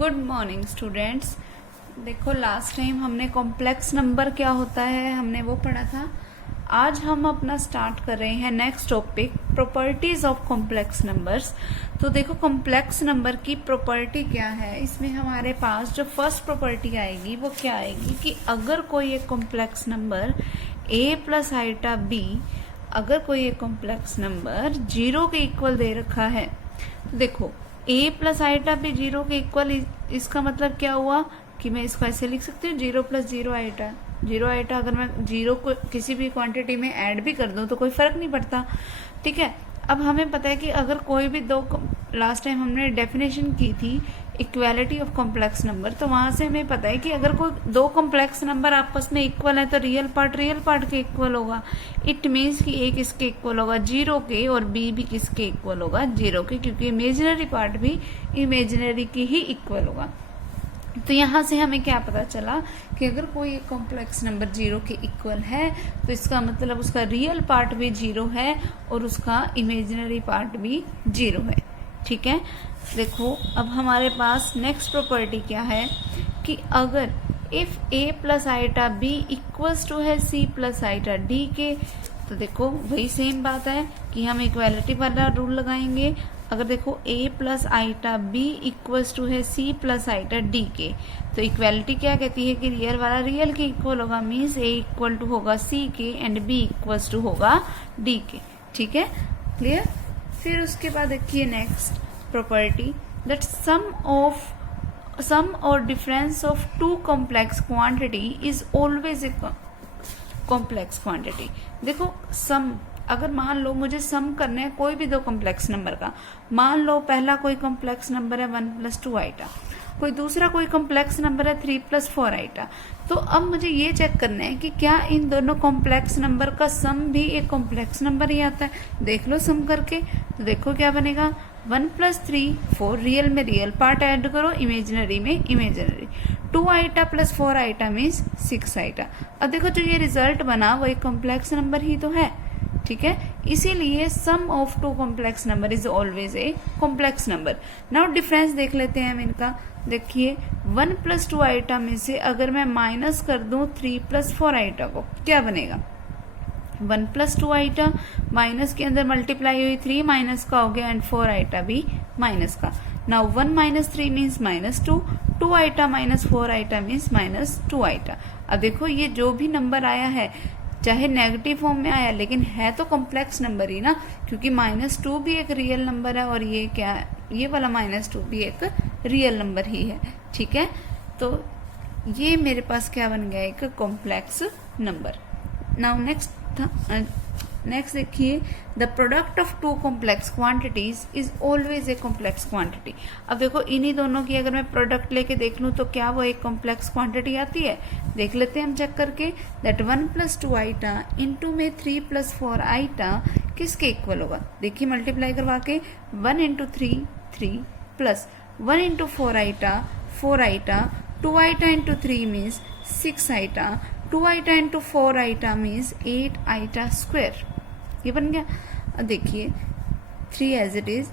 Good morning students. देखो last time हमने complex number क्या होता है हमने वो पढ़ा था। आज हम अपना स्टार्ट कर रहे हैं next topic, properties of complex numbers. तो देखो कॉम्प्लेक्स नंबर की प्रॉपर्टी क्या है, इसमें हमारे पास जो फर्स्ट प्रॉपर्टी आएगी वो क्या आएगी कि अगर कोई एक complex number a plus iota b, अगर कोई एक कॉम्प्लेक्स नंबर 0 के इक्वल दे रखा है, तो देखो a प्लस आइटा b 0 के इक्वल, इसका मतलब क्या हुआ कि मैं इसको ऐसे लिख सकती हूँ 0 प्लस 0 आइटा। 0 आइटा अगर मैं 0 को किसी भी क्वांटिटी में ऐड भी कर दूं तो कोई फर्क नहीं पड़ता, ठीक है। अब हमें पता है कि अगर कोई भी दो, लास्ट टाइम हमने डेफिनेशन की थी इक्वालिटी ऑफ कॉम्प्लेक्स नंबर, तो वहां से हमें पता है कि अगर कोई दो कॉम्प्लेक्स नंबर आपस में इक्वल है तो रियल पार्ट के इक्वल होगा। इट मीन्स कि ए किसके इक्वल होगा, 0 के, और बी भी किसके इक्वल होगा, 0 के, क्योंकि इमेजिनरी पार्ट भी इमेजिनरी के ही इक्वल होगा। तो यहाँ से हमें क्या पता चला कि अगर कोई एक कॉम्प्लेक्स नंबर 0 के इक्वल है तो इसका मतलब उसका रियल पार्ट भी 0 है और उसका इमेजिनरी पार्ट भी 0 है, ठीक है। देखो अब हमारे पास नेक्स्ट प्रॉपर्टी क्या है कि अगर if a plus iota b equals to है c प्लस आइटा d के, तो देखो वही सेम बात है कि हम इक्वालिटी वाला रूल लगाएंगे। अगर देखो a plus iota b equals to है c प्लस आइटा d के, तो इक्वालिटी क्या कहती है कि रियल वाला रियल के इक्वल होगा, मीन्स a इक्वल टू होगा c के एंड b इक्वल्स टू होगा d के, ठीक है, क्लियर। फिर उसके बाद देखिए नेक्स्ट प्रॉपर्टी, दैट सम और difference of two complex quantity is always a complex quantity. देखो सम, अगर मान लो मुझे सम करने है कोई भी दो कॉम्प्लेक्स नंबर का, मान लो पहला कोई कॉम्प्लेक्स नंबर है 1 प्लस 2 आइटा, कोई दूसरा कोई कॉम्प्लेक्स नंबर है 3 प्लस 4 आइटा, तो अब मुझे ये चेक करना है कि क्या इन दोनों कॉम्प्लेक्स नंबर का सम भी एक कॉम्प्लेक्स नंबर ही आता है। देख लो सम करके, तो देखो क्या बनेगा, 1 प्लस 3 4, रियल में रियल पार्ट ऐड करो, इमेजिनरी में imaginary, 2 iota plus 4 iota means 6 iota. अब देखो जो ये रिजल्ट बना वो एक कॉम्प्लेक्स नंबर ही तो है, ठीक है। इसीलिए sum of two complex number is always a complex number. Now difference देख लेते हैं हम इनका। देखिए 1 प्लस 2 आइटा में से अगर मैं माइनस कर दूं 3 प्लस 4 आइटा को, क्या बनेगा, 1 प्लस 2 आइटा, माइनस के अंदर मल्टीप्लाई हुई 3 माइनस का हो गया एंड 4 आइटा भी माइनस का। Now 1 minus 3 means minus 2, 2 iota minus 4 iota means minus 2 iota. अब देखो ये जो भी नंबर आया है चाहे नेगेटिव फॉर्म में आया लेकिन है तो कॉम्प्लेक्स नंबर ही ना, क्योंकि -2 भी एक रियल नंबर है और ये क्या है, ये वाला -2 भी एक रियल नंबर ही है, ठीक है। तो ये मेरे पास क्या बन गया, एक कॉम्प्लेक्स नंबर। नाउ नेक्स्ट देखिए, the product of two complex quantities is always a complex quantity. अब देखो इन्हीं दोनों की अगर मैं प्रोडक्ट लेके देख लूं तो क्या वो एक कॉम्प्लेक्स क्वांटिटी आती है, देख लेते हैं हम चेक करके। दैट 1 प्लस 2 आइटा इंटू में 3 प्लस 4 आइटा किसके इक्वल होगा, देखिए मल्टीप्लाई करवा के, 1 into 3 3 plus 1 into 4 iota 4 iota, 2 iota into 3 means 6 iota, 2 iota into 4 iota means 8 iota square, ये बन गया। अब देखिए 3 as it is,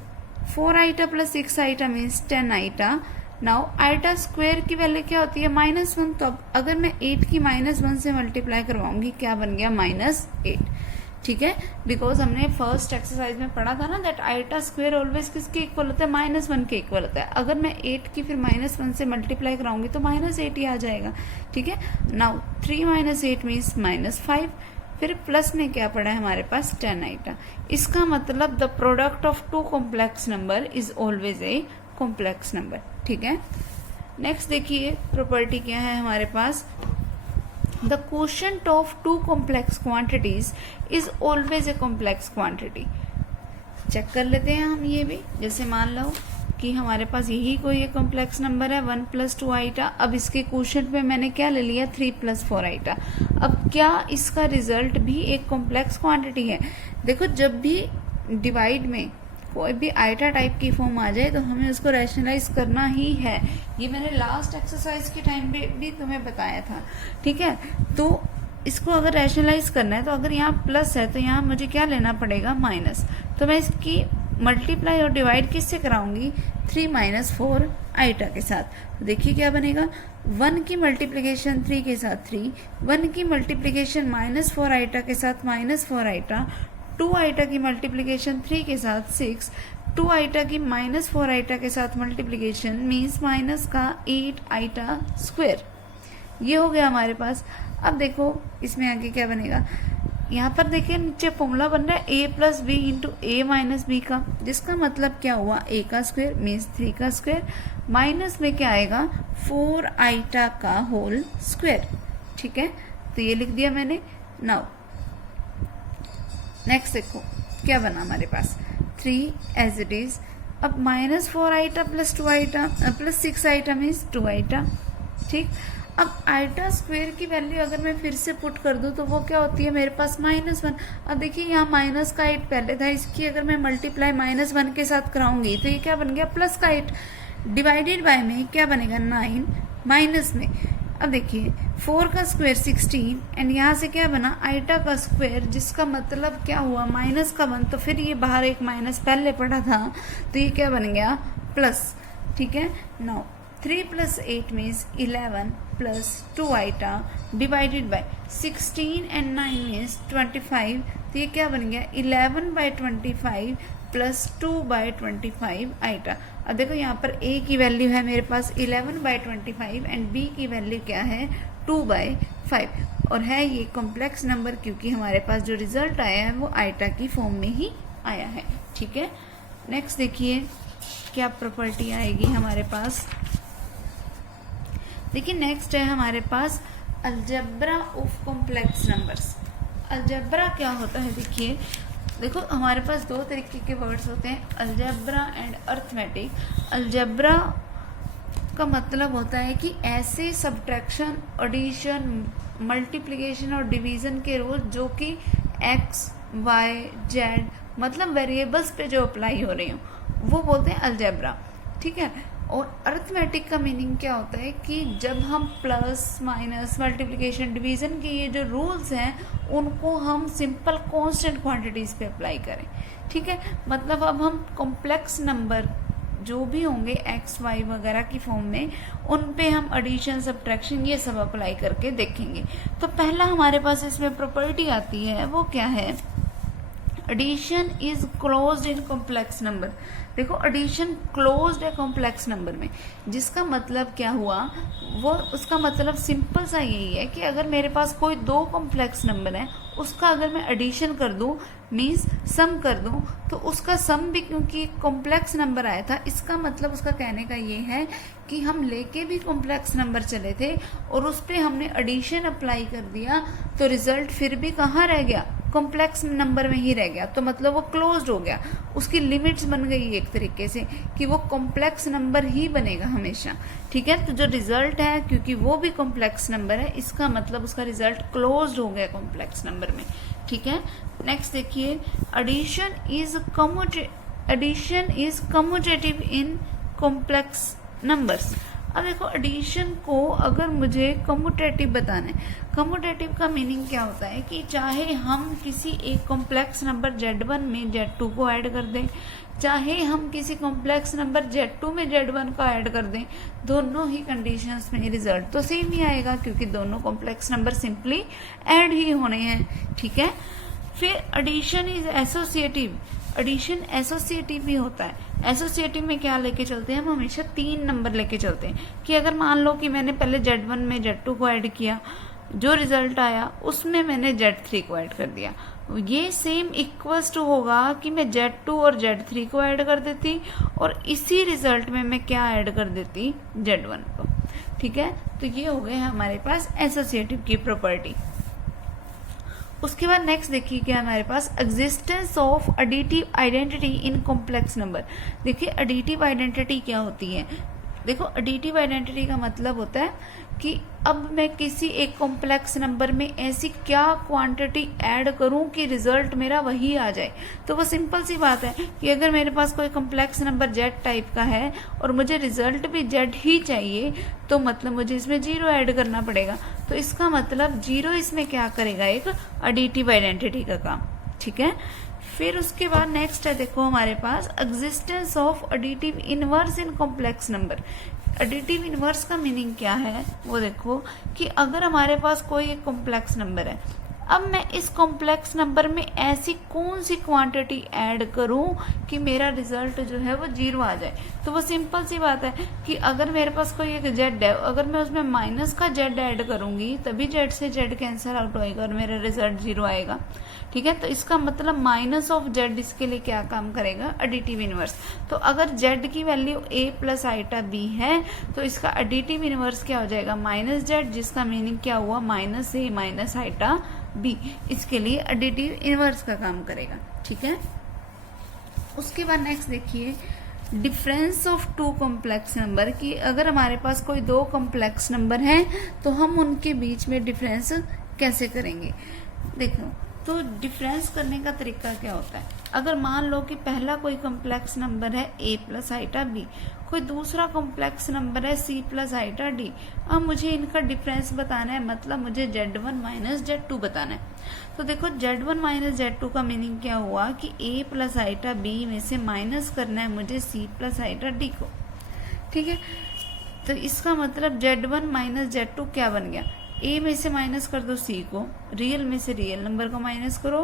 4 iota plus 6 iota means 10 iota. Now iota square की वैल्यू क्या होती है, -1, तो अब अगर मैं 8 की -1 से मल्टीप्लाई करवाऊंगी क्या बन गया, -8, ठीक है। बिकॉज हमने फर्स्ट एक्सरसाइज में पढ़ा था ना दैट आइटा स्क्वायर ऑलवेज किसके इक्वल होता है, -1 के इक्वल होता है। अगर मैं 8 की फिर -1 से मल्टीप्लाई कराऊंगी तो -8 ही आ जाएगा, ठीक है। नाउ 3 - 8 मीन्स -5, फिर प्लस में क्या पड़ा है हमारे पास 10 आइटा। इसका मतलब the product of two complex number is always a complex number, ठीक है। नेक्स्ट देखिए प्रॉपर्टी क्या है हमारे पास, the quotient of two complex quantities is always a complex quantity. Check कर लेते हैं हम ये भी, जैसे मान लो कि हमारे पास यही कोई एक कॉम्प्लेक्स नंबर है 1 प्लस 2 आइटा, अब इसके क्वोशंट में मैंने क्या ले लिया 3 प्लस 4 आइटा। अब क्या इसका रिजल्ट भी एक कॉम्प्लेक्स क्वांटिटी है, देखो जब भी डिवाइड में कोई भी आइटा टाइप की फॉर्म आ जाए तो हमें उसको रैशनलाइज करना ही है, ये मैंने लास्ट एक्सरसाइज के टाइम पे भी तुम्हें बताया था, ठीक है। तो इसको अगर रैशनलाइज करना है तो अगर यहाँ प्लस है तो यहाँ मुझे क्या लेना पड़ेगा, माइनस, तो मैं इसकी मल्टीप्लाई और डिवाइड किससे कराऊंगी, 3 माइनस 4 आइटा के साथ। तो देखिए क्या बनेगा, 1 की मल्टीप्लिकेशन 3 के साथ 3, 1 की मल्टीप्लिकेशन माइनस 4 आइटा के साथ माइनस 4 आइटा, 2 आइटा की मल्टीप्लिकेशन 3 के साथ 6, 2 आइटा की माइनस 4 आइटा के साथ मल्टीप्लिकेशन मीन्स माइनस का 8 आइटा स्क्वायर। ये हो गया हमारे पास। अब देखो इसमें आगे क्या बनेगा, यहाँ पर देखिए नीचे फॉर्मूला बन रहा है a plus B into a minus b का, जिसका मतलब क्या हुआ, a का स्क्वायर मीन्स 3 का स्क्वायर, माइनस में क्या आएगा 4 आइटा का होल स्क्वायर। ठीक है, तो ये लिख दिया मैंने। नाउ नेक्स्ट देखो क्या बना हमारे पास, 3 एज इट इज। अब minus 4 iota plus 2 iota plus 6 iota means 2 iota. ठीक, अब आइटा स्क्वायर की वैल्यू अगर मैं फिर से पुट कर दूं तो वो क्या होती है मेरे पास -1। अब देखिए यहाँ माइनस का 8 पहले था, इसकी अगर मैं मल्टीप्लाई -1 के साथ कराऊंगी तो ये क्या बन गया प्लस का 8, डिवाइडेड बाय में क्या बनेगा 9 माइनस में। अब देखिए 4 का स्क्वायर 16 एंड यहाँ से क्या बना आइटा का स्क्वायर, जिसका मतलब क्या हुआ माइनस का 1, तो फिर ये बाहर एक माइनस पहले पड़ा था तो ये क्या बन गया प्लस। ठीक है, now 3 plus 8 means 11 plus 2 iota divided by 16 and 9 means 25, तो ये क्या बन गया 11 बाय 25 प्लस 2 बाय 25 आइटा। अब देखो यहाँ पर a की वैल्यू है मेरे पास 11 बाय 25 एंड b की वैल्यू क्या है 2 बाय 5 और है ये कॉम्प्लेक्स नंबर, क्योंकि हमारे पास जो रिजल्ट आया है वो आइटा की फॉर्म में ही आया है। ठीक है, नेक्स्ट देखिए क्या प्रॉपर्टी आएगी हमारे पास। देखिए नेक्स्ट है हमारे पास algebra of complex numbers. Algebra क्या होता है, देखिए देखो हमारे पास दो तरीके के वर्ड्स होते हैं, अलजेब्रा एंड अर्थमेटिक। अलजेब्रा का मतलब होता है कि ऐसे सब्ट्रैक्शन, एडिशन, मल्टीप्लिकेशन और डिवीजन के रूल जो कि एक्स, वाई, जेड मतलब वेरिएबल्स पे जो अप्लाई हो रही हो वो बोलते हैं अलजेब्रा। ठीक है, और अर्थमेटिक का मीनिंग क्या होता है कि जब हम प्लस माइनस मल्टीप्लिकेशन डिवीजन के ये जो रूल्स हैं उनको हम सिंपल कांस्टेंट क्वांटिटीज पे अप्लाई करें। ठीक है, मतलब अब हम कॉम्प्लेक्स नंबर जो भी होंगे एक्स वाई वगैरह की फॉर्म में उन पे हम एडिशन, सब्ट्रैक्शन ये सब अप्लाई करके देखेंगे। तो पहला हमारे पास इसमें प्रॉपर्टी आती है, वो क्या है, addition is closed in complex number. देखो एडिशन क्लोज्ड है कॉम्प्लेक्स नंबर में, जिसका मतलब क्या हुआ, वो उसका मतलब सिंपल सा यही है कि अगर मेरे पास कोई दो कॉम्प्लेक्स नंबर है उसका अगर मैं एडिशन कर दूं मीन्स सम कर दूं तो उसका सम भी, क्योंकि कॉम्प्लेक्स नंबर आया था, इसका मतलब उसका कहने का ये है कि हम लेके भी कॉम्प्लेक्स नंबर चले थे और उस पर हमने एडिशन अप्लाई कर दिया तो रिजल्ट फिर भी कहाँ रह गया, कॉम्प्लेक्स नंबर में ही रह गया। तो मतलब वो क्लोज्ड हो गया, उसकी लिमिट्स बन गई एक तरीके से कि वो कॉम्प्लेक्स नंबर ही बनेगा हमेशा। ठीक है, तो जो रिजल्ट है क्योंकि वो भी कॉम्प्लेक्स नंबर है, इसका मतलब उसका रिजल्ट क्लोज्ड हो गया कॉम्प्लेक्स नंबर में। ठीक है, नेक्स्ट देखिए addition is commutative in complex numbers. अब देखो एडिशन को अगर मुझे कम्यूटेटिव बताना है, कम्यूटेटिव का मीनिंग क्या होता है कि चाहे हम किसी एक कॉम्प्लेक्स नंबर Z1 में Z2 को ऐड कर दें, चाहे हम किसी कॉम्प्लेक्स नंबर Z2 में Z1 को ऐड कर दें, दोनों ही कंडीशंस में रिजल्ट तो सेम ही आएगा क्योंकि दोनों कॉम्प्लेक्स नंबर सिंपली ऐड ही होने हैं। ठीक है, फिर addition is associative. Addition associative भी होता है। एसोसिएटिव में क्या लेके चलते हैं, हम हमेशा 3 नंबर लेके चलते हैं कि अगर मान लो कि मैंने पहले Z1 में Z2 को ऐड किया, जो रिजल्ट आया उसमें मैंने Z3 को ऐड कर दिया, ये सेम इक्वल्स टू होगा कि मैं Z2 और Z3 को ऐड कर देती और इसी रिजल्ट में मैं क्या ऐड कर देती, Z1 को। ठीक है, तो ये हो गए हमारे पास एसोसिएटिव की प्रॉपर्टी। उसके बाद नेक्स्ट देखिए क्या हमारे पास, existence of additive identity in complex number. देखिए एडिटिव आइडेंटिटी क्या होती है, देखो एडिटिव आइडेंटिटी का मतलब होता है कि अब मैं किसी एक कॉम्प्लेक्स नंबर में ऐसी क्या क्वांटिटी ऐड करूं कि रिजल्ट मेरा वही आ जाए। तो वो सिंपल सी बात है कि अगर मेरे पास कोई कॉम्प्लेक्स नंबर Z टाइप का है और मुझे रिजल्ट भी Z ही चाहिए तो मतलब मुझे इसमें 0 ऐड करना पड़ेगा। तो इसका मतलब 0 इसमें क्या करेगा, एक एडिटिव आइडेंटिटी का काम। ठीक है, फिर उसके बाद नेक्स्ट है देखो हमारे पास existence of additive inverse in complex number. Additive inverse का मीनिंग क्या है वो देखो कि अगर हमारे पास कोई एक कॉम्प्लेक्स नंबर है, अब मैं इस कॉम्प्लेक्स नंबर में ऐसी कौन सी क्वांटिटी ऐड करूं कि मेरा रिजल्ट जो है वो 0 आ जाए। तो वो सिंपल सी बात है कि अगर मेरे पास कोई एक जेड है, अगर मैं उसमें माइनस का जेड ऐड करूंगी तभी जेड से जेड कैंसिल आउट होएगा और मेरा रिजल्ट 0 आएगा। ठीक है, तो इसका मतलब माइनस ऑफ जेड इसके लिए क्या काम करेगा, एडिटिव इनवर्स। तो अगर जेड की value a plus iota b है तो इसका एडिटिव इनवर्स क्या हो जाएगा, माइनस जेड, जिसका मीनिंग क्या हुआ, minus a minus iota b। इसके लिए एडिटिव इनवर्स का काम करेगा। ठीक है, उसके बाद नेक्स्ट देखिए difference of two complex number की अगर हमारे पास कोई दो कॉम्प्लेक्स नंबर हैं तो हम उनके बीच में डिफरेंस कैसे करेंगे। देखो तो डिफरेंस करने का तरीका क्या होता है, अगर मान लो कि पहला कोई कॉम्प्लेक्स नंबर है a प्लस आइटा b, कोई दूसरा कॉम्प्लेक्स नंबर है c प्लस आइटा d। अब मुझे इनका डिफरेंस बताना है, मतलब मुझे z1 माइनस z2 बताना है। तो देखो z1 माइनस z2 का मीनिंग क्या हुआ कि a प्लस आइटा b में से माइनस करना है मुझे c प्लस आइटा d को। ठीक है, तो इसका मतलब z1 माइनस z2 क्या बन गया, a में से माइनस कर दो c को, रियल में से रियल नंबर को माइनस करो,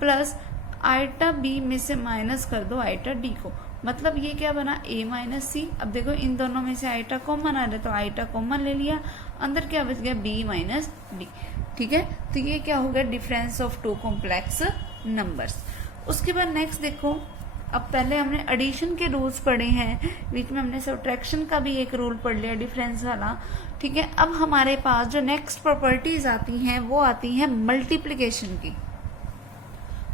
प्लस आइटा b में से माइनस कर दो आइटा d को। मतलब ये क्या बना, a माइनस सी। अब देखो इन दोनों में से आइटा कॉमन आ रहा है तो आइटा कॉमन ले लिया, अंदर क्या बच गया, b माइनस d। ठीक है, तो ये क्या हो गया, difference of two complex numbers. उसके बाद नेक्स्ट देखो, अब पहले हमने एडिशन के रूल्स पढ़े हैं, बीच में हमने सब्ट्रैक्शन का भी एक रूल पढ़ लिया डिफरेंस वाला। ठीक है, अब हमारे पास जो नेक्स्ट प्रॉपर्टीज आती हैं वो आती हैं मल्टीप्लिकेशन की।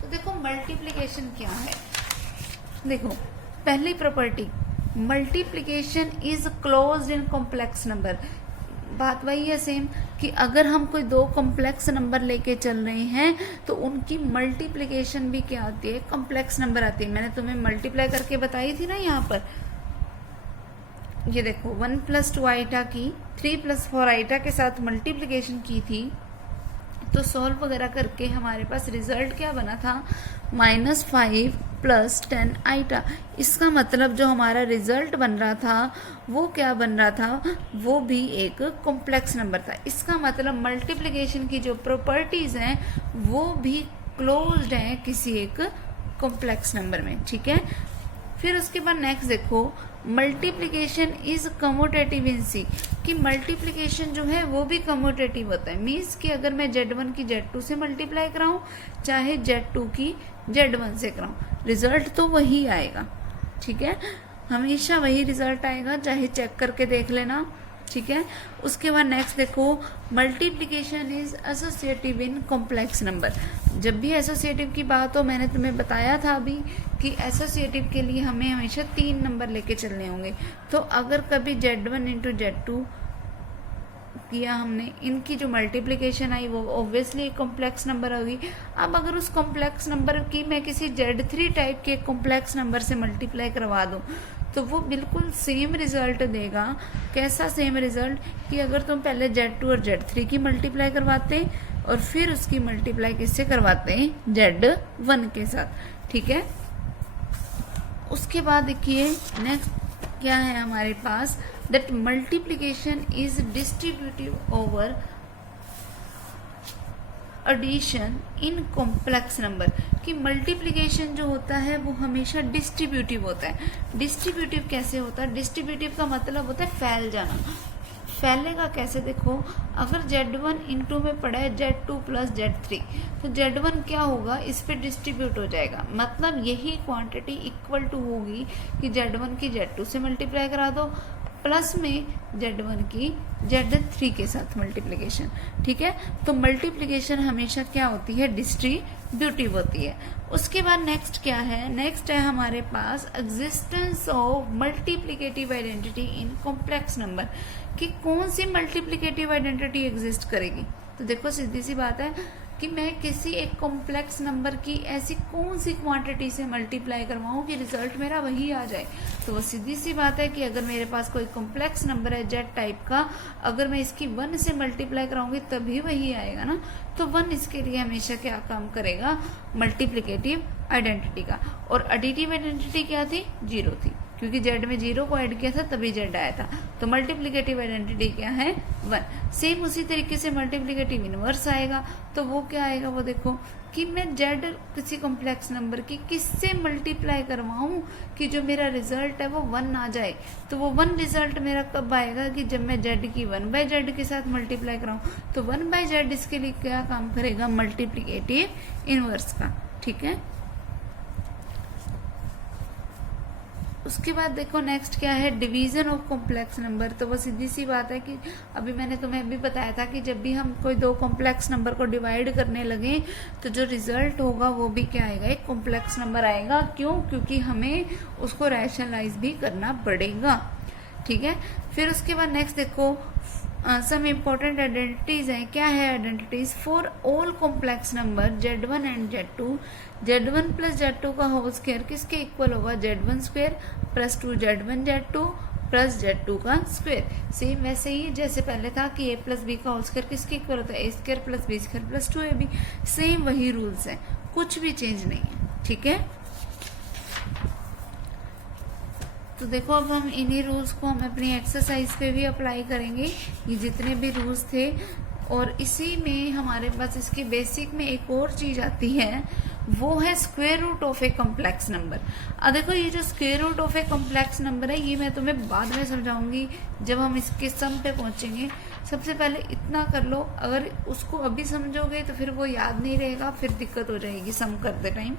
तो देखो मल्टीप्लिकेशन क्या है, देखो पहली property multiplication is closed in complex number. बात वही है सेम कि अगर हम कोई दो कॉम्प्लेक्स नंबर लेके चल रहे हैं तो उनकी मल्टीप्लिकेशन भी क्या आती है, कॉम्प्लेक्स नंबर आती है। मैंने तुम्हें मल्टीप्लाई करके बताई थी ना, यहाँ पर ये देखो 1 प्लस 2 आइटा की 3 प्लस 4 आइटा के साथ मल्टीप्लिकेशन की थी, तो सॉल्व वगैरह करके हमारे पास रिजल्ट क्या बना था, -5 प्लस 10 आइटा। इसका मतलब जो हमारा रिजल्ट बन रहा था वो क्या बन रहा था, वो भी एक कॉम्प्लेक्स नंबर था। इसका मतलब मल्टीप्लिकेशन की जो प्रॉपर्टीज हैं वो भी क्लोज्ड हैं किसी एक कॉम्प्लेक्स नंबर में। ठीक है, फिर उसके बाद नेक्स्ट देखो मल्टीप्लिकेशन इज कम्यूटेटिव इन सी, कि मल्टीप्लिकेशन जो है वो भी कम्यूटेटिव होता है। मीन्स कि अगर मैं z1 की z2 से मल्टीप्लाई कराऊं चाहे z2 की z1 से कराऊं, रिजल्ट तो वही आएगा। ठीक है, हमेशा वही रिजल्ट आएगा, चाहे चेक करके देख लेना। ठीक है, उसके बाद नेक्स्ट देखो multiplication is associative in complex number. जब भी एसोसिएटिव की बात हो, मैंने तुम्हें बताया था अभी कि एसोसिएटिव के लिए हमें हमेशा 3 नंबर लेके चलने होंगे। तो अगर कभी z1 इंटू z2 किया हमने, इनकी जो मल्टीप्लिकेशन आई वो ऑब्वियसली एक कॉम्प्लेक्स नंबर होगी। अब अगर उस कॉम्प्लेक्स नंबर की मैं किसी z3 टाइप के कॉम्प्लेक्स नंबर से मल्टीप्लाई करवा दूं तो वो बिल्कुल सेम रिजल्ट देगा। कैसा सेम रिजल्ट, कि अगर तुम पहले z2 और z3 की मल्टीप्लाई करवाते और फिर उसकी मल्टीप्लाई किससे करवाते हैं, z1 के साथ। ठीक है, उसके बाद देखिए नेक्स्ट क्या है हमारे पास, that multiplication is distributive over addition in complex number, कि मल्टीप्लिकेशन जो होता है वो हमेशा डिस्ट्रीब्यूटिव होता है। डिस्ट्रीब्यूटिव कैसे होता है, डिस्ट्रीब्यूटिव का मतलब होता है फैल जाना। फैलेगा कैसे, देखो अगर z1 इंटू में पड़ा है z2 प्लस z3 तो z1 क्या होगा, इस पे डिस्ट्रीब्यूट हो जाएगा। मतलब यही क्वांटिटी इक्वल टू होगी कि z1 की z2 से मल्टीप्लाई करा दो प्लस में z1 की z3 के साथ मल्टीप्लिकेशन। ठीक है, तो मल्टीप्लिकेशन हमेशा क्या होती है, डिस्ट्रीब्यूटिव होती है। उसके बाद नेक्स्ट क्या है, नेक्स्ट है हमारे पास existence of multiplicative identity in complex number, कि कौन सी मल्टीप्लिकेटिव आइडेंटिटी एग्जिस्ट करेगी। तो देखो सीधी सी बात है, कि मैं किसी एक कॉम्प्लेक्स नंबर की ऐसी कौन सी क्वांटिटी से मल्टीप्लाई करवाऊं कि रिजल्ट मेरा वही आ जाए। तो वो सीधी सी बात है कि अगर मेरे पास कोई कॉम्प्लेक्स नंबर है जेड टाइप का, अगर मैं इसकी 1 से मल्टीप्लाई कराऊंगी तभी वही आएगा ना। तो 1 इसके लिए हमेशा क्या काम करेगा, मल्टीप्लिकेटिव आइडेंटिटी का। और एडिटिव आइडेंटिटी क्या थी, 0 थी, क्योंकि जेड में 0 को ऐड किया था तभी जेड आया था। तो मल्टीप्लिकेटिव आइडेंटिटी क्या है, 1। सेम उसी तरीके से मल्टीप्लिकेटिव इनवर्स आएगा, तो वो क्या आएगा, वो देखो कि मैं जेड किसी कॉम्प्लेक्स नंबर की किससे मल्टीप्लाई करवाऊं कि जो मेरा रिजल्ट है वो 1 आ जाए। तो वो 1 रिजल्ट मेरा कब आएगा, कि जब मैं जेड की 1/z के साथ मल्टीप्लाई कराऊं। तो 1/z इसके लिए क्या काम करेगा, मल्टीप्लिकेटिव इनवर्स का। ठीक है, उसके बाद देखो नेक्स्ट क्या है, डिवीजन ऑफ कॉम्प्लेक्स नंबर। तो वो सीधी सी बात है कि अभी मैंने तुम्हें भी बताया था कि जब भी हम कोई 2 कॉम्प्लेक्स नंबर को डिवाइड करने लगे तो जो रिजल्ट होगा वो भी क्या आएगा, एक कॉम्प्लेक्स नंबर आएगा। क्यों, क्योंकि हमें उसको रैशनलाइज भी करना पड़ेगा। ठीक है, फिर उसके बाद नेक्स्ट देखो सम इम्पोर्टेंट आइडेंटिटीज हैं। क्या है identities, for all complex number Z1 and Z2, Z1 plus Z2 का होल स्क्वायर किसके इक्वल होगा, Z1 square plus 2Z1 Z2 plus Z2 का स्क्वायर। सेम वैसे ही जैसे पहले था कि A प्लस बी का होल स्क्वायर किसके इक्वल होता है, A square plus b square plus 2AB। Same वही रूल्स है, कुछ भी चेंज नहीं है। ठीक है, तो देखो अब हम इन्हीं रूल्स को हम अपनी एक्सरसाइज पे भी अप्लाई करेंगे, ये जितने भी रूल्स थे। और इसी में हमारे पास इसके बेसिक में एक और चीज आती है, वो है square root of a complex number. अब देखो ये जो square root of a complex number है ये मैं तुम्हें बाद में समझाऊंगी जब हम इसके सम पे पहुंचेंगे। सबसे पहले इतना कर लो, अगर उसको अभी समझोगे तो फिर वो याद नहीं रहेगा, फिर दिक्कत हो जाएगी सम करते टाइम।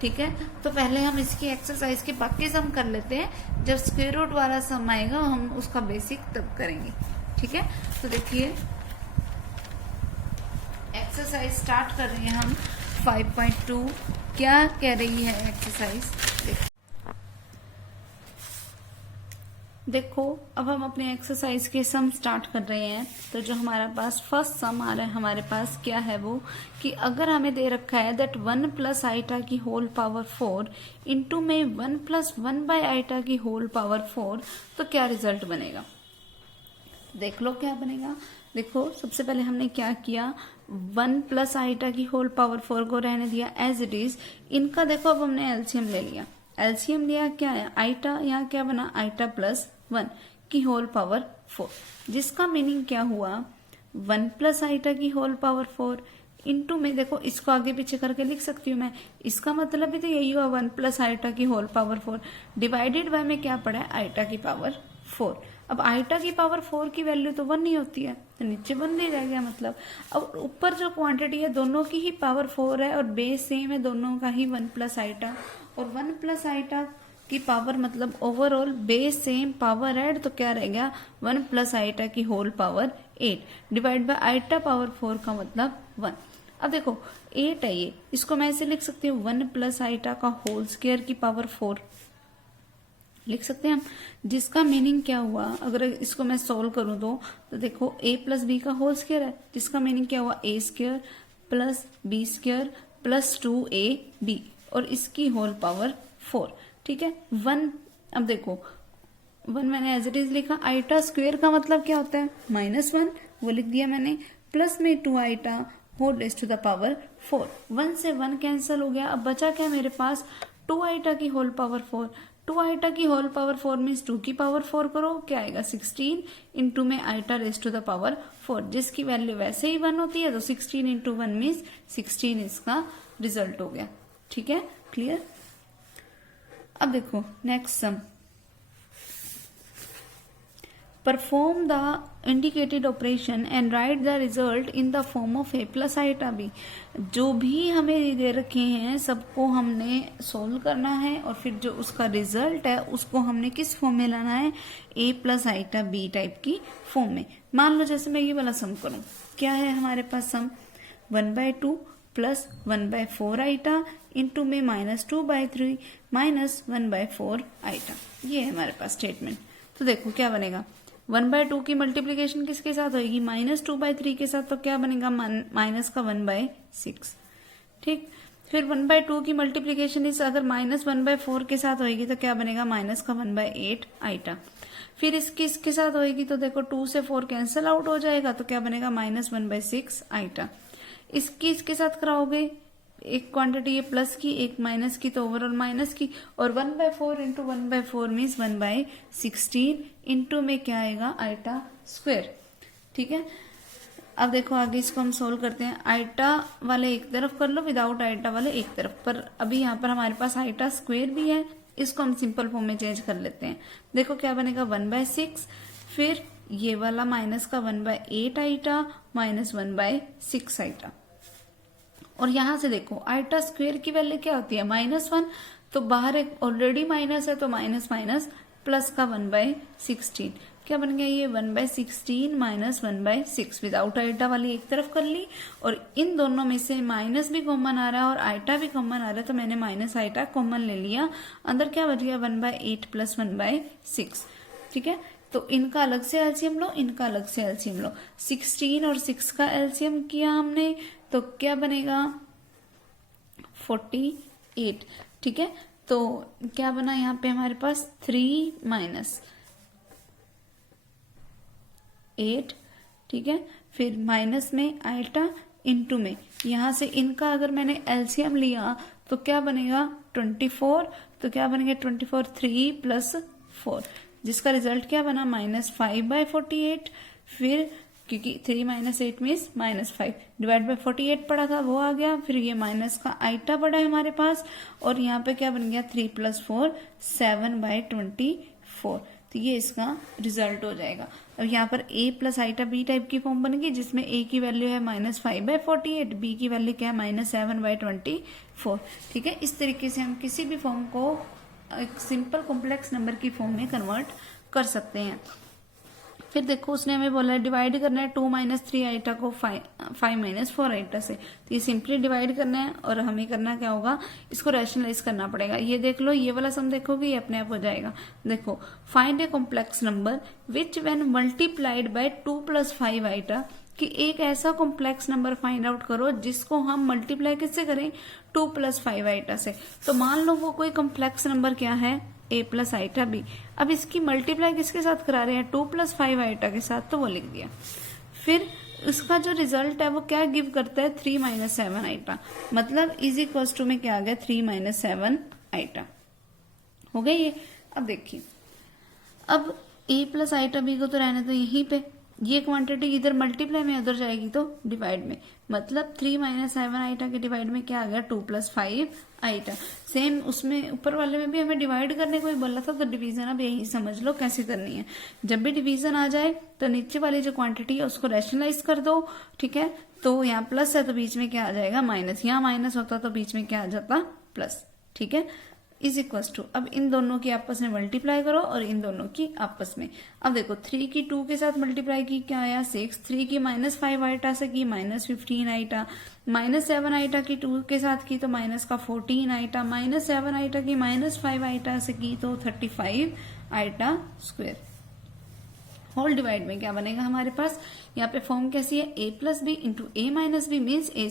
ठीक है, तो पहले हम इसकी एक्सरसाइज के बाकी सम कर लेते हैं, जब स्क्वायर रूट वाला सम आएगा हम उसका बेसिक तब करेंगे। ठीक है, तो देखिए एक्सरसाइज स्टार्ट कर रहे हैं हम 5.2। क्या कह रही है एक्सरसाइज, देखो अब हम अपने एक्सरसाइज के सम स्टार्ट कर रहे हैं। तो जो हमारा पास फर्स्ट सम आ रहा है हमारे पास क्या है वो, कि अगर हमें दे रखा है दैट 1 प्लस आइटा की होल पावर 4 इंटू में 1 प्लस 1 बाय आइटा की होल पावर 4, तो क्या रिजल्ट बनेगा। देख लो क्या बनेगा। देखो सबसे पहले हमने क्या किया, 1 प्लस आइटा की होल पावर 4 को रहने दिया एज इट इज। इनका देखो अब हमने एलसीएम ले लिया, एलसीएम लिया क्या है, आइटा, यहाँ क्या बना, आइटा प्लस 1 की होल पावर 4, जिसका मीनिंग क्या हुआ, 1 प्लस आइटा की होल पावर 4 इंटू में, देखो इसको आगे पीछे करके लिख सकती हूँ मैं, इसका मतलब भी तो यही हुआ 1 प्लस आइटा की होल पावर 4 डिवाइडेड बाय में क्या पड़ा है, आइटा की पावर 4। अब आइटा की पावर 4 की वैल्यू तो 1 नहीं होती है, तो नीचे 1 नहीं रह गया मतलब। अब ऊपर जो क्वांटिटी है दोनों की ही पावर 4 है और बेस सेम है दोनों का ही 1 प्लस आइटा, और 1 प्लस आइटा की पावर मतलब overall base same power add, तो क्या रह गया 1 प्लस आइटा की whole power 8 divide by iota power 4 का मतलब 1। अब देखो 8 है ये, इसको मैं ऐसे लिख सकती हूँ 1 प्लस आइटा का होल स्क्वायर की पावर 4 लिख सकते हैं हम, जिसका मीनिंग क्या हुआ, अगर इसको मैं सोल्व करूं तो देखो a प्लस बी का होल स्क्वायर है, जिसका मीनिंग क्या हुआ, a square plus b square plus 2ab और इसकी होल पावर 4। ठीक है, 1, अब देखो 1 मैंने एज इट इज लिखा, आइटा स्क्वायर का मतलब क्या होता है -1, वो लिख दिया मैंने, प्लस में 2 iota whole raise to the power 4। 1 से 1 कैंसिल हो गया, अब बचा क्या मेरे पास, 2 आइटा की होल पावर 4। 2 आइटा की होल पावर 4 मीन्स 2 की पावर 4 करो, क्या आएगा 16 इंटू में iota raise to the power 4, जिसकी वैल्यू वैसे ही 1 होती है, तो 16 इंटू 1 मीन्स 16 इसका रिजल्ट हो गया। ठीक है, क्लियर। अब देखो next sum, perform the indicated operation and write the result in the form of a plus iota b। जो भी हमें दे रखे हैं सबको हमने सोल्व करना है और फिर जो उसका रिजल्ट है उसको हमने किस फॉर्म में लाना है, a plus iota b type की फॉर्म में। मान लो जैसे मैं ये वाला सम करूं, क्या है हमारे पास सम, 1/2 प्लस 1/4 आइटा इंटू में -2/3 माइनस 1/4 आइटा, ये है हमारे पास स्टेटमेंट। तो देखो क्या बनेगा, 1/2 की मल्टीप्लीकेशन किसके साथ होगी, -2/3 के साथ, तो क्या बनेगा, माइनस का 1/6। ठीक, फिर 1/2 की मल्टीप्लीकेशन इस अगर -1/4 के साथ होगी तो क्या बनेगा, माइनस का 1/8 आइटा। फिर इसके साथ होगी तो देखो 2 से 4 कैंसिल आउट हो जाएगा, तो क्या बनेगा, -1/6 आइटा। इसके साथ कराओगे, एक क्वांटिटी है प्लस की, एक माइनस की, तो ओवरऑल माइनस की, और 1/4 इंटू 1/4 मीन्स 1/16 इंटू में क्या आएगा, आइटा स्क्वायर। ठीक है, अब देखो आगे इसको हम सोल्व करते हैं। आइटा वाले एक तरफ कर लो, विदाउट आइटा वाले एक तरफ, पर अभी यहाँ पर हमारे पास आइटा स्क्वायर भी है, इसको हम सिंपल फॉर्म में चेंज कर लेते हैं। देखो क्या बनेगा, 1/6, फिर ये वाला माइनस का 1/8 आइटा माइनस 1/6 आइटा। और यहां से देखो आइटा स्क्वायर की वैल्यू क्या होती है, -1, तो बाहर एक ऑलरेडी माइनस है, तो माइनस माइनस प्लस का 1/16, क्या बन गया ये 1/16 माइनस 1/6। विदाउट आइटा वाली एक तरफ कर ली, और इन दोनों में से माइनस भी कॉमन आ रहा है और आइटा भी कॉमन आ रहा है, तो मैंने माइनस आइटा कॉमन ले लिया, अंदर क्या बच गया, 1/8 प्लस 1/6। ठीक है, तो इनका अलग से एलसीएम लो, इनका अलग से एलसीएम लो। 16 और 6 का एलसीएम किया हमने, तो क्या बनेगा, 48। ठीक है, तो क्या बना यहाँ पे हमारे पास 3 माइनस 8। ठीक है, फिर माइनस में आइटा इंटू में, यहां से इनका अगर मैंने एलसीएम लिया तो क्या बनेगा, 24, तो क्या बनेगा 24, 3 प्लस 4, जिसका रिजल्ट क्या बना, -5/48। फिर क्योंकि 3 - 8 मीन्स -5 डिवाइड बाय 48 पड़ा था, वो आ गया, फिर ये माइनस का आइटा पड़ा है हमारे पास, और यहाँ पे क्या बन गया, 3 + 4 7/24, तो ये इसका रिजल्ट हो जाएगा। अब यहाँ पर a plus iota b type की फॉर्म बनेगी, जिसमें a की वैल्यू है -5/48, b की वैल्यू क्या है, -7/24। ठीक है, इस तरीके से हम किसी भी फॉर्म को एक सिंपल कॉम्प्लेक्स नंबर की फॉर्म में कन्वर्ट कर सकते हैं। फिर देखो उसने हमें बोला है डिवाइड करना है 2 - 3 आइटा को 5 - 4 आइटा से, तो ये सिंपली डिवाइड करना है, और हमें करना क्या होगा, इसको रैशनलाइज करना पड़ेगा। ये देख लो, ये वाला सम देखोगे ये अपने आप हो जाएगा। देखो, find a complex number which when multiplied by 2 + 5 iota, कि एक ऐसा कॉम्प्लेक्स नंबर फाइंड आउट करो जिसको हम मल्टीप्लाई किससे करें, 2 + 5 आइटा से। तो मान लो वो कोई कॉम्प्लेक्स नंबर क्या है, a प्लस आइटा b। अब इसकी मल्टीप्लाई किसके साथ करा रहे हैं, 2 + 5 आइटा के साथ, तो वो लिख दिया। फिर उसका जो रिजल्ट है वो क्या गिव करता है, 3 - 7 आइटा, मतलब इज इक्वल टू में क्या आ गया, 3 - 7 आइटा हो गया ये। अब देखिए, अब a प्लस आइटा b को तो रहने तो यहीं पे, ये क्वांटिटी इधर मल्टीप्लाई में उधर जाएगी तो डिवाइड में, मतलब 3 - 7 आइटा के डिवाइड में क्या आ गया, 2 + 5 आइटा। सेम उसमें ऊपर वाले में भी हमें डिवाइड करने को ही बोला था, तो डिवीजन अब यही समझ लो कैसे करनी है। जब भी डिवीजन आ जाए तो नीचे वाली जो क्वांटिटी है उसको रैशनलाइज कर दो। ठीक है, तो यहाँ प्लस है तो बीच में क्या आ जाएगा, माइनस, यहाँ माइनस होता तो बीच में क्या आ जाता, प्लस। ठीक है, इज इक्वल टू, अब इन दोनों की आपस में मल्टीप्लाई करो और इन दोनों की आपस में। अब देखो 3 की 2 के साथ मल्टीप्लाई की, क्या आया 6, 3 की -5 आइटा से की -15 आइटा, -7 आइटा की 2 के साथ की तो माइनस का 14 आइटा, -7 आइटा की -5 आइटा से की तो 35 आइटा स्क्वायर। होल डिवाइड में क्या बनेगा हमारे पास, यहाँ पे फॉर्म कैसी है, a + b into a - b means a²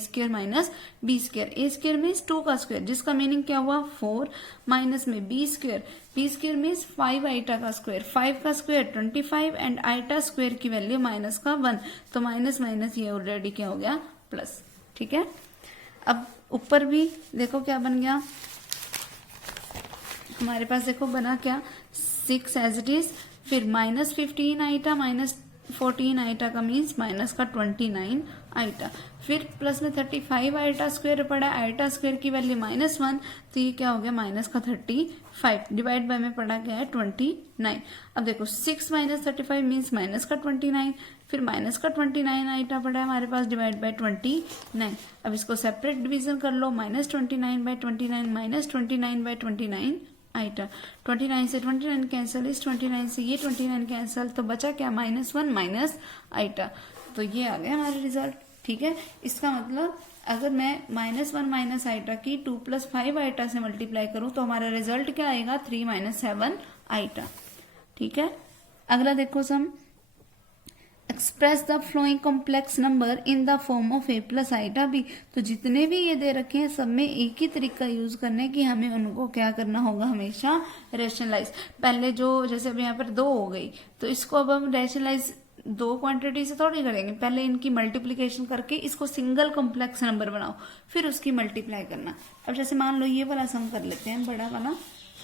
- b²। a² means 2 का स्क्वायर, जिसका मीनिंग क्या हुआ 4, माइनस में b² मीन्स 5 आइटा का स्क्वायर, 5 का स्क्वायर 25 एंड आइटा स्क्वायर की वैल्यू माइनस का 1, तो माइनस माइनस ये ऑलरेडी क्या हो गया, प्लस। ठीक है, अब ऊपर भी देखो क्या बन गया हमारे पास, देखो बना क्या 6 एज इट इज, फिर -15 आइटा -14 आइटा का मीन्स माइनस का 29 आइटा, फिर प्लस में 35 आइटा स्क्वायर पड़ा, आइटा स्क्वायर की वैल्यू -1, तो ये क्या हो गया माइनस का 35, डिवाइड बाय में पड़ा गया है 29। अब देखो 6 - 35 मीन्स माइनस का 29, फिर माइनस का 29 आइटा पड़ा है हमारे पास, डिवाइड बाय 29। अब इसको सेपरेट डिवीजन कर लो, -29/29 -29/29 आइटा, 29 से 29 कैंसिल, इस 29 से ये 29 कैंसिल, तो बचा क्या -1 माइनस आइटा, तो ये आ गया हमारा रिजल्ट। ठीक है, इसका मतलब अगर मैं -1 माइनस आइटा की 2 + 5 आइटा से मल्टीप्लाई करूं तो हमारा रिजल्ट क्या आएगा, 3 - 7 आइटा। ठीक है, अगला देखो sum, express the following complex number in the form of a plus iota b। तो जितने भी ये दे रखे हैं सब में एक ही तरीका यूज करने की हमें उनको क्या करना होगा, हमेशा रेशनलाइज। पहले जो जैसे अब यहाँ पर 2 हो गई तो इसको अब हम रेशनलाइज 2 क्वांटिटी से थोड़ी करेंगे, पहले इनकी मल्टीप्लीकेशन करके इसको सिंगल कॉम्प्लेक्स नंबर बनाओ, फिर उसकी मल्टीप्लाई करना। अब जैसे मान लो ये वाला सम कर लेते हैं, बड़ा वाला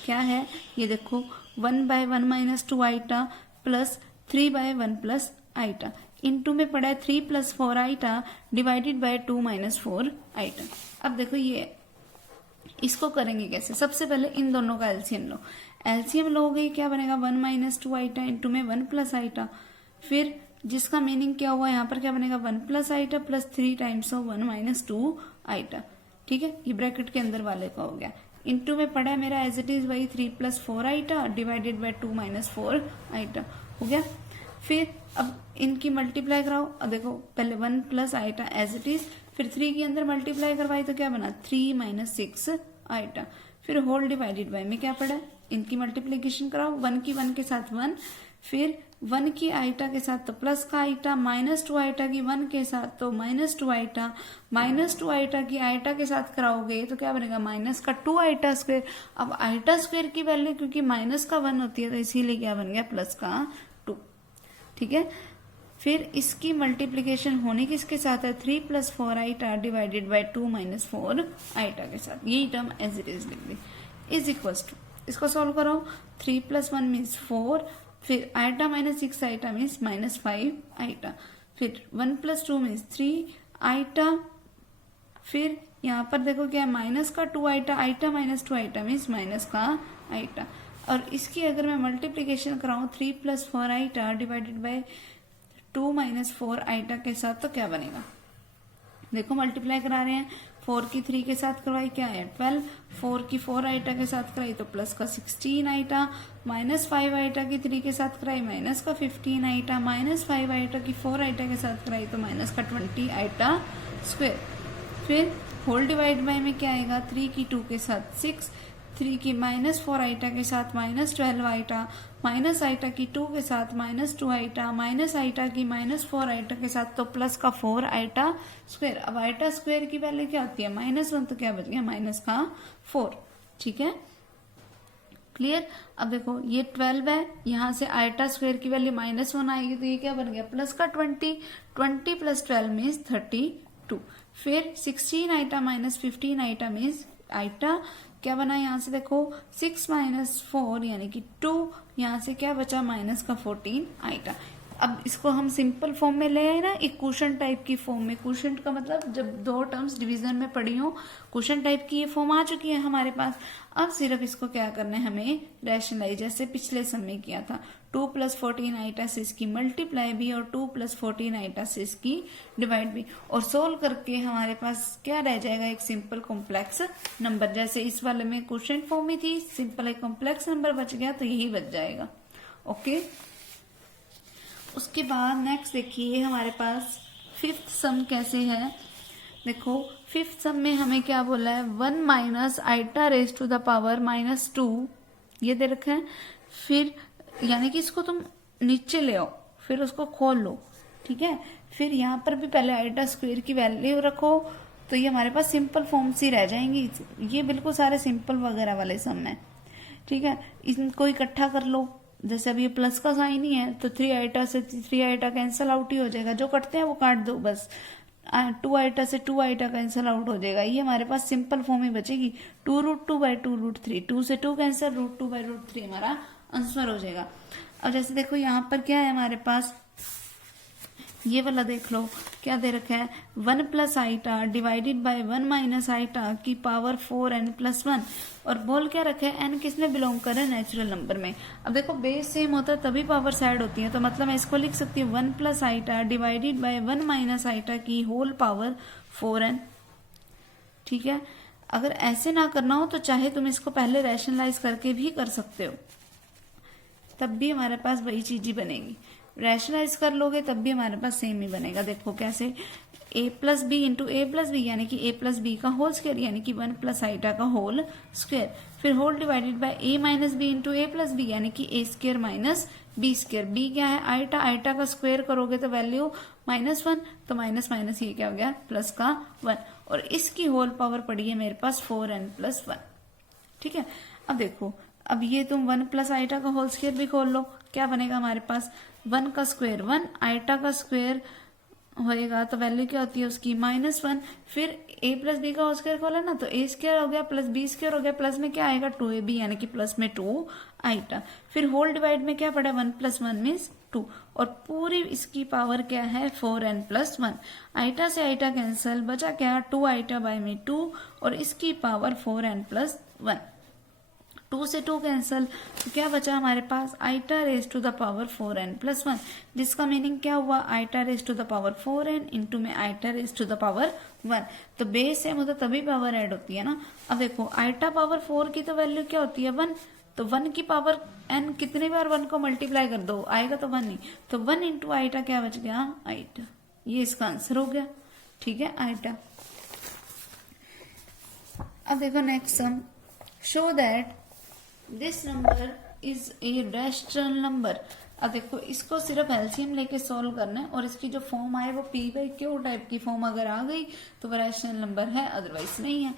क्या है ये देखो, 1/1 minus 2 iota plus 3/1 plus iota, into में पड़ा है 3 plus 4 iota divided by 2 minus 4 iota. अब देखो ये इसको करेंगे कैसे, सबसे पहले इन दोनों का एलसीएम लो। एलसीएम लोगे क्या बनेगा, 1 माइनस 2 आइटा इंटू में 1 प्लस आइटा, फिर जिसका मीनिंग क्या हुआ यहाँ पर क्या बनेगा, 1 plus iota plus 3 times of 1 minus 2 iota. ठीक है, ये ब्रैकेट के अंदर वाले का हो गया। इंटू में पड़ा है मेरा एज इट इज वही 3 plus 4 iota divided by 2 minus 4 iota हो गया। फिर अब इनकी मल्टीप्लाई कराओ, अब देखो पहले 1 plus iota as it is, फिर 3 के अंदर मल्टीप्लाई करवाई तो क्या बना 3 माइनस 6 आइटा, फिर होल डिवाइडेड बाय में क्या पड़ा है, इनकी मल्टीप्लीकेशन कराओ, 1 की 1 के साथ 1, फिर 1 की आइटा के साथ तो प्लस का आइटा, माइनस 2 आइटा की 1 के साथ तो माइनस 2 आइटा, माइनस 2 आइटा की आइटा के साथ कराओगे तो क्या बनेगा माइनस का 2 आइटा स्क्वायर। अब आइटा स्क्वायर की वैल्यू क्योंकि माइनस का 1 होती है तो इसीलिए क्या बन गया प्लस का 2। ठीक है, फिर इसकी मल्टीप्लीकेशन होने किसके साथ है, 3 plus 4 iota divided by 2 minus 4 iota के साथ, यही टर्म एज इट इज लिख दी, इज इक्वल्स टू, इसको सॉल्व करो, 3 प्लस 1 मीन्स 4, फिर iota minus 6 iota means minus 5 iota, फिर 1 प्लस 2 मीन्स 3 आइटा, फिर यहाँ पर देखो क्या है माइनस का 2 iota, iota minus 2 iota means minus का आइटा। और इसकी अगर मैं मल्टीप्लीकेशन कराऊं 3 plus 4 iota divided by 2 minus 4 iota के साथ तो क्या बनेगा, देखो मल्टीप्लाई करा रहे हैं, 4 की 3 के साथ करवाई क्या है 12, 4 की 4 आइटा के साथ कराई तो प्लस का 16 आइटा, माइनस 5 आइटा की 3 के साथ कराई माइनस का 15 आइटा, माइनस 5 आइटा की 4 आइटा के साथ कराई तो माइनस का 20 आइटा स्क्वायर। फिर होल डिवाइड बाय में क्या आएगा, 3 की 2 के साथ 6, 3 की माइनस 4 आइटा के साथ माइनस 12 आइटा, माइनस आइटा की 2 के साथ माइनस 2 आइटा, माइनस आइटा की माइनस 4 आइटा के साथ तो प्लस का 4 आइटा स्क्वायर। अब आइटा स्क्वायर की वैल्यू क्या होती है -1, तो क्या बच गया माइनस का 4। ठीक है, क्लियर। अब देखो ये 12 है, यहाँ से आइटा स्क्वायर की वैल्यू -1 आएगी तो ये क्या बन गया प्लस का 20, 20 प्लस 12 मीन्स 32, फिर 16 iota minus 15 iota means iota क्या बना, यहाँ से देखो 6 माइनस 4 यानी कि 2, यहाँ से क्या बचा माइनस का 14 आइटा। अब इसको हम सिंपल फॉर्म में ले आए ना, एक क्वोशंट टाइप की फॉर्म में, क्वोशंट का मतलब जब 2 टर्म्स डिवीजन में पड़ी हो, क्वोशंट टाइप की ये फॉर्म आ चुकी है हमारे पास। अब सिर्फ इसको क्या करना है हमें रैशनलाइज, जैसे पिछले समय किया था, 2 प्लस 14 आइटा से इसकी मल्टीप्लाई भी और 2 प्लस 14 आइटा से इसकी डिवाइड भी, और सोल्व करके हमारे पास क्या रह जाएगा एक सिंपल कॉम्प्लेक्स नंबर। जैसे इस वाले में क्वोशंट फॉर्म में थी, सिंपल एक कॉम्प्लेक्स नंबर बच गया तो यही बच जाएगा। ओके, उसके बाद नेक्स्ट देखिए हमारे पास 5th सम कैसे है। देखो 5th सम में हमें क्या बोला है, 1 minus iota raise to the power -2 ये दे रखा है। फिर यानी कि इसको तुम नीचे ले आओ, फिर उसको खोल लो, ठीक है। फिर यहाँ पर भी पहले आइटा स्क्वायर की वैल्यू रखो, तो ये हमारे पास सिंपल फॉर्म सी रह जाएंगी। ये बिल्कुल सारे सिंपल वगैरह वाले सम है, ठीक है। इनको इकट्ठा कर लो, जैसे अभी ये प्लस का साइन ही है तो 3 आइटा से 3 आइटा कैंसिल आउट ही हो जाएगा, जो कटते हैं वो काट दो बस। 2 आइटा से 2 आइटा कैंसिल आउट हो जाएगा, ये हमारे पास सिंपल फॉर्म ही बचेगी। 2√2/2√3, 2 से 2 कैंसिल, √2/√3 हमारा आंसर हो जाएगा। अब जैसे देखो यहाँ पर क्या है हमारे पास, ये वाला देख लो क्या दे रखा है, 1 plus iota divided by 1 minus iota की पावर 4n प्लस 1, और बोल क्या रखा है n किसने बिलोंग करे नेचुरल नंबर में। अब देखो बेस सेम होता है तभी पावर ऐड होती है, तो मतलब मैं इसको लिख सकती हूँ 1 plus iota divided by 1 minus iota की होल पावर 4n, ठीक है। अगर ऐसे ना करना हो तो चाहे तुम इसको पहले रैशनलाइज करके भी कर सकते हो, तब भी हमारे पास वही चीज ही बनेगी। रैशनलाइज कर लोगे तब भी हमारे पास सेम ही बनेगा। देखो कैसे, A plus B into A plus B यानी कि ए प्लस बी का होल स्क्वायर यानी कि 1 प्लस आइटा का होल स्क्वायर, फिर whole divided by A minus B into A plus B यानी कि A square minus B square. B क्या है आइटा, आइटा का स्क्वायर करोगे तो वैल्यू -1, तो माइनस माइनस ये क्या हो गया प्लस का 1, और इसकी होल पावर पड़ी है मेरे पास 4n+1। ठीक है, अब देखो अब ये तुम 1 प्लस आइटा का होल स्क्वायर भी खोल लो, क्या बनेगा हमारे पास 1 का स्क्वायर 1, आइटा का स्क्वायर होएगा तो वैल्यू क्या होती है उसकी -1, फिर a प्लस बी का होल स्क्वायर खोला ना तो a स्क्वायर हो गया प्लस b स्क्वायर हो गया, प्लस में क्या आएगा 2ab यानी कि प्लस में 2 आइटा, फिर होल डिवाइड में क्या पड़ा 1 + 1 मीन्स 2, और पूरी इसकी पावर क्या है 4n+1। आइटा से आइटा कैंसल, बचा क्या 2 आइटा बाय में 2 और इसकी पावर 4n+1। 2 से 2 कैंसल, तो क्या बचा हमारे पास iota raise to the power 4n+1, जिसका मीनिंग क्या हुआ iota raise to the power 4n into में iota raise to the power 1। तो बेस सेम होता तभी पावर ऐड होती है ना। अब देखो आइटा पावर 4 की तो वैल्यू क्या होती है 1, तो 1 की पावर n कितने बार 1 को मल्टीप्लाई कर दो आएगा तो 1 ही, तो 1 इंटू आइटा क्या बच गया आइटा, ये इसका आंसर हो गया। ठीक है आइटा। अब देखो next some, show that this number is a rational number. अब देखो इसको सिर्फ एलसीएम लेके सॉल्व करना है और इसकी जो फॉर्म आए वो p/q टाइप की फॉर्म अगर आ गई तो वो रैशनल नंबर है, अदरवाइज नहीं है।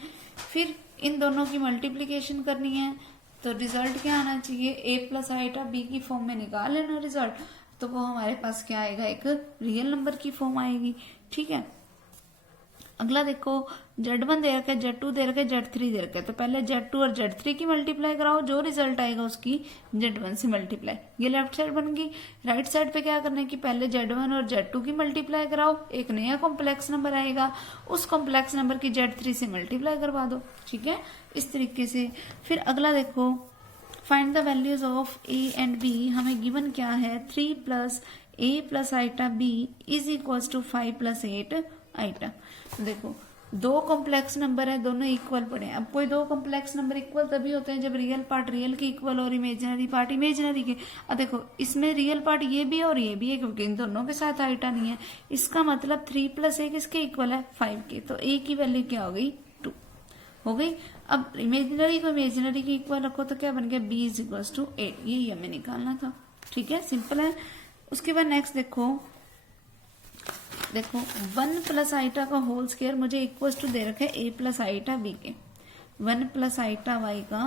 फिर इन दोनों की मल्टीप्लीकेशन करनी है तो रिजल्ट क्या आना चाहिए a प्लस आइटा b की फॉर्म में निकाल लेना रिजल्ट, तो वो हमारे पास क्या आएगा एक रियल नंबर की फॉर्म आएगी। ठीक है, अगला देखो Z1 दे रखा है, Z2 दे रखा है, Z3 दे रखा है, तो पहले Z2 और Z3 की मल्टीप्लाई कराओ, जो रिजल्ट आएगा उसकी Z1 से मल्टीप्लाई। ये लेफ्ट साइड बन गई। राइट साइड पे क्या करना है कि पहले Z1 और Z2 की मल्टीप्लाई कराओ, एक नया कॉम्प्लेक्स नंबर आएगा, उस कॉम्प्लेक्स नंबर की Z3 से मल्टीप्लाई करवा दो। ठीक है, इस तरीके से। फिर अगला देखो find the values of A and B। हमें गिवन क्या है 3 + A + iota B is equal to 5 + 8 iota. तो देखो दो कॉम्प्लेक्स नंबर है, दोनों इक्वल पड़े हैं। अब कोई दो कॉम्प्लेक्स नंबर इक्वल तभी होते हैं जब रियल पार्ट रियल के इक्वल और इमेजिनरी पार्ट इमेजिनरी के। अब देखो इसमें रियल पार्ट ये भी और ये भी है क्योंकि इन दोनों के साथ आइटा नहीं है, इसका मतलब 3 + A किसके इक्वल है 5 के, तो A की वैल्यू क्या हो गई 2 हो गई। अब इमेजिनरी को इमेजिनरी के इक्वल रखो तो क्या बन गया B = 8, यही हमें निकालना था। ठीक है, सिंपल है। उसके बाद नेक्स्ट देखो 1 + आइटा का होल स्क्वायर मुझे इक्वल टू दे रखे A + आइटा B के, 1 + आइटा y का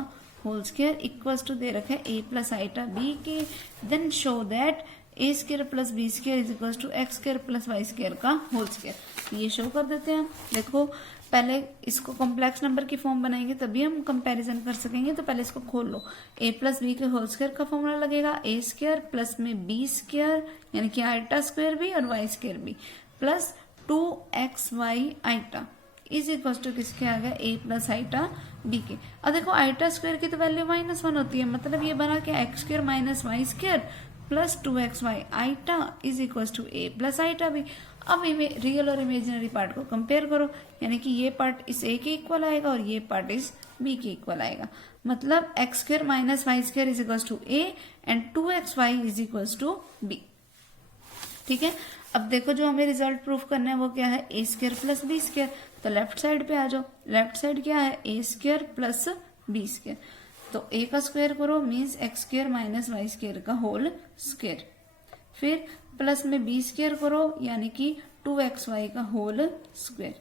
होल स्क्वायर इक्वल टू दे रखे A + आइटा B के। Then show that A² + B² is equal to x² + y² का होल स्क्वायर। ये शो कर देते हैं। देखो पहले इसको कॉम्प्लेक्स नंबर की फॉर्म बनाएंगे तभी हम कंपैरिजन कर सकेंगे, तो पहले इसको खोल लो। A + B के होल स्क्वायर का फॉर्मूला लगेगा A² प्लस में B² यानी कि आइटा स्क्वायर भी और y² भी plus 2xy iota is equal to किसके आ गया A + आइटा B के। अब देखो आइटा स्क्वायर की तो वैल्यू -1 होती है, मतलब ये बना क्या x² - y² plus 2xy iota is equal to A + iota B। अब रियल और इमेजिनरी पार्ट को कंपेयर करो, यानी कि ये पार्ट इस A के इक्वल आएगा और ये पार्ट इस B के इक्वल आएगा, मतलब x² - y² is equal to A and 2xy is equal to B। ठीक है, अब देखो जो हमें रिजल्ट प्रूफ करना है वो क्या है A² + B²। तो लेफ्ट साइड पे आ जाओ, लेफ्ट साइड क्या है A² + B²। तो A का स्क्वायर करो मीन्स x² - y² का होल स्क्वायर, फिर प्लस में B² करो यानी कि 2xy का होल स्क्वायर।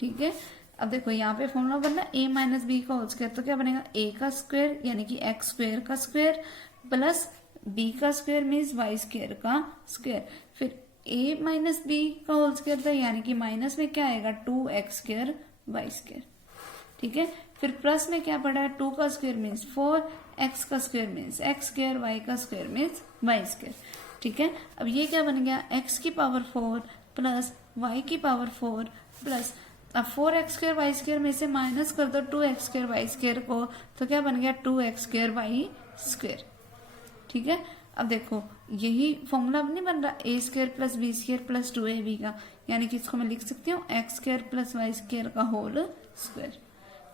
ठीक है, अब देखो यहाँ पे फॉर्मूला बनना A - B का होल स्क्वायर, तो क्या बनेगा A का स्क्वायर यानी कि x² का स्क्वायर प्लस B का स्क्वायर मीन्स y² का स्क्वायर, फिर A - B का होल स्क्वायर था यानी कि माइनस में क्या आएगा 2x² y²। ठीक है, फिर प्लस में क्या पड़ा है 2 का स्क्वायर मीन्स 4, x का स्क्वायर मीन्स x², y का स्क्वायर मीन्स y²। ठीक है, अब ये क्या बन गया x की पावर 4 प्लस y की पावर 4 प्लस, अब 4x² y² में से माइनस कर दो 2x² y² को, तो क्या बन गया 2x² y²। ठीक है, अब देखो यही फॉर्मूला अब नहीं बन रहा A² + B² + 2ab का, यानी कि इसको मैं लिख सकती हूँ x² + y² का होल स्क्वायर।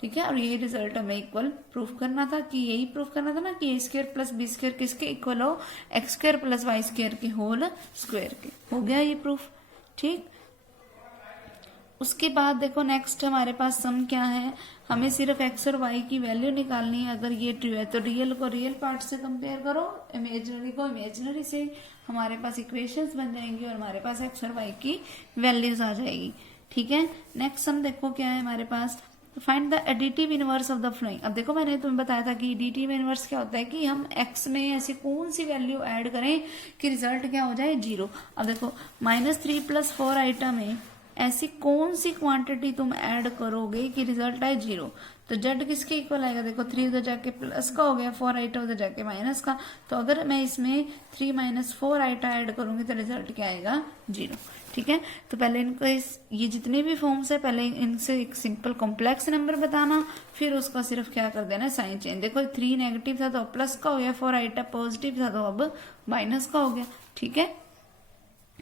ठीक है, और यही रिजल्ट हमें इक्वल प्रूफ करना था, कि यही प्रूफ करना था ना कि A² + B² किसके इक्वल हो x² + y² के होल स्क्वायर के। हो गया ये प्रूफ। ठीक, उसके बाद देखो नेक्स्ट हमारे पास सम क्या है, हमें सिर्फ एक्स और वाई की वैल्यू निकालनी है। अगर ये ट्रू है तो रियल को रियल पार्ट से कंपेयर करो, इमेजिनरी को इमेजिनरी से, हमारे पास इक्वेशंस बन जाएंगी और हमारे पास एक्स और वाई की वैल्यूज आ जाएगी। ठीक है, नेक्स्ट सम देखो क्या है हमारे पास, find the additive inverse of the following. अब देखो मैंने तुम्हें बताया था कि एडिटिव इनवर्स क्या होता है कि हम x में ऐसी कौन सी वैल्यू ऐड करें कि रिजल्ट क्या हो जाए 0। अब देखो -3 + 4 आइटम में ऐसी कौन सी क्वांटिटी तुम ऐड करोगे कि रिजल्ट आए 0। तो z किसके इक्वल आएगा, देखो 3 उधर जाके प्लस का हो गया, 4 आइटा उधर जाके माइनस का। तो अगर मैं इसमें 3 - 4 आइटा ऐड करूंगी तो रिजल्ट क्या आएगा 0। ठीक है, तो पहले इनको ये जितने भी फॉर्म्स है पहले इनसे एक सिंपल कॉम्प्लेक्स नंबर बताना, फिर उसका सिर्फ क्या कर देना साइन चेंज। देखो 3 नेगेटिव था तो प्लस का हो गया, 4 आइटा पॉजिटिव था तो अब माइनस का हो गया। ठीक है,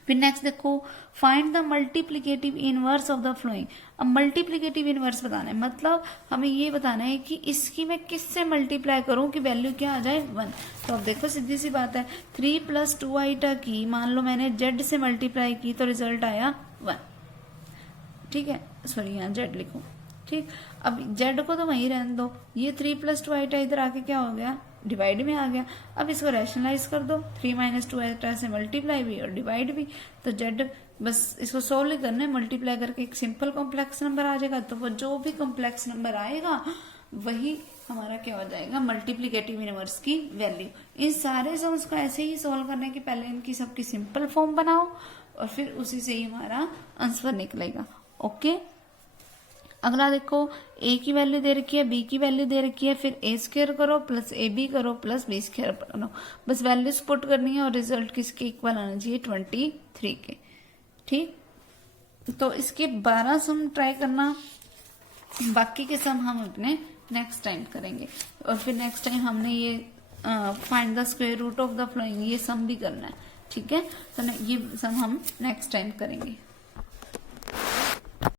फिर नेक्स्ट देखो find the multiplicative inverse of the following. अब मल्टीप्लीकेटिव इनवर्स बताना है, मतलब हमें ये बताना है कि इसकी मैं किससे मल्टीप्लाई करूं कि वैल्यू क्या आ जाए 1। तो अब देखो सीधी सी बात है, 3 + 2 आइटा की मान लो मैंने z से मल्टीप्लाई की तो रिजल्ट आया 1। ठीक है, सॉरी यहाँ z लिखो। ठीक, अब z को तो वहीं रहने दो, ये 3 + 2 आइटा इधर आके क्या हो गया डिवाइड में आ गया। अब इसको रैशनलाइज कर दो, 3 - 2 आइटा से मल्टीप्लाई भी और डिवाइड भी, तो z बस इसको सोल्व करना है, मल्टीप्लाई करके एक सिंपल कॉम्प्लेक्स नंबर आ जाएगा। तो वो जो भी कॉम्प्लेक्स नंबर आएगा वही हमारा क्या हो जाएगा मल्टीप्लीकेटिव इनवर्स की वैल्यू। इन सारे सम्स को ऐसे ही सोल्व करने के पहले इनकी सबकी सिंपल फॉर्म बनाओ और फिर उसी से ही हमारा आंसर निकलेगा। ओके, अगला देखो a की वैल्यू दे रखी है, b की वैल्यू दे रखी है, फिर a² करो प्लस ab करो प्लस b² करो, बस वैल्यूज पुट करनी है और रिजल्ट किसके इक्वल आना चाहिए 23 के। ठीक, तो इसके 12 सम ट्राई करना, बाकी के सम हम अपने नेक्स्ट टाइम करेंगे। और फिर नेक्स्ट टाइम हमने ये find the square root of the following ये सम भी करना है। ठीक है, तो ये सम हम नेक्स्ट टाइम करेंगे।